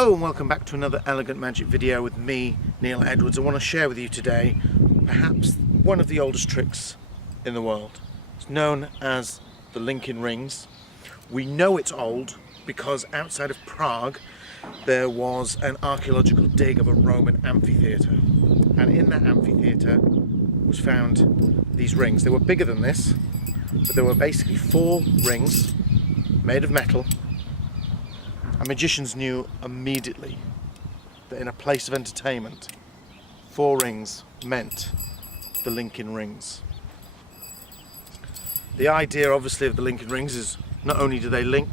Hello and welcome back to another Elegant Magic video with me, Neil Edwards. I want to share with you today perhaps one of the oldest tricks in the world. It's known as the Lincoln Rings. We know it's old because outside of Prague there was an archaeological dig of a Roman amphitheatre, and in that amphitheatre was found these rings. They were bigger than this, but there were basically 4 rings made of metal. And magicians knew immediately that in a place of entertainment, 4 rings meant the Lincoln Rings. The idea obviously of the Lincoln Rings is not only do they link,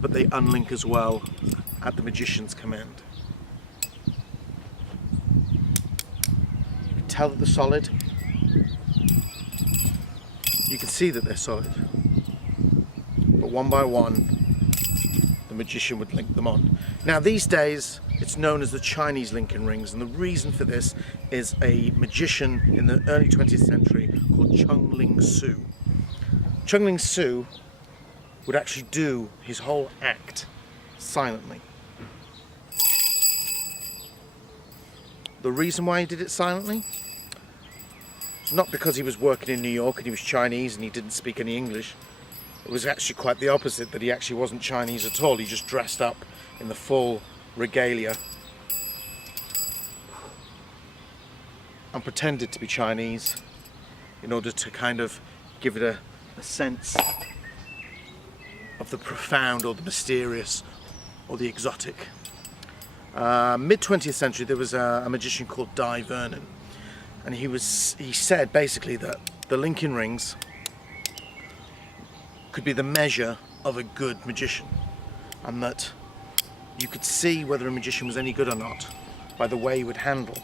but they unlink as well at the magician's command. You can tell that they're solid. You can see that they're solid. But one by one, the magician would link them on. Now these days it's known as the Chinese Lincoln Rings, and the reason for this is a magician in the early 20th century called Chung Ling Soo. Chung Ling Soo would actually do his whole act silently. The reason why he did it silently was not because he was working in New York and he was Chinese and he didn't speak any English. It was actually quite the opposite, that he actually wasn't Chinese at all. He just dressed up in the full regalia and pretended to be Chinese in order to kind of give it a sense of the profound or the mysterious or the exotic. Mid-20th century there was a magician called Dai Vernon, and he said basically that the Lincoln Rings could be the measure of a good magician, and that you could see whether a magician was any good or not by the way he would handle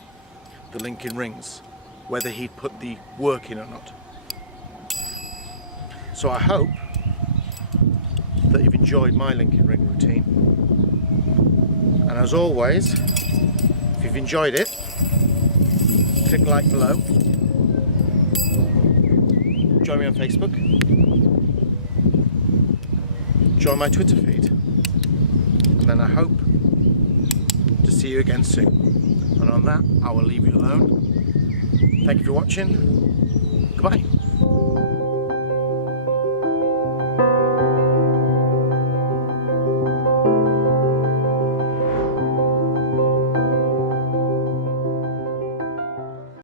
the Lincoln Rings, whether he'd put the work in or not. So I hope that you've enjoyed my Lincoln Ring routine, and as always, if you've enjoyed it, click like below, join me on Facebook, join my Twitter feed, and then I hope to see you again soon. And on that, I will leave you alone. Thank you for watching. Goodbye.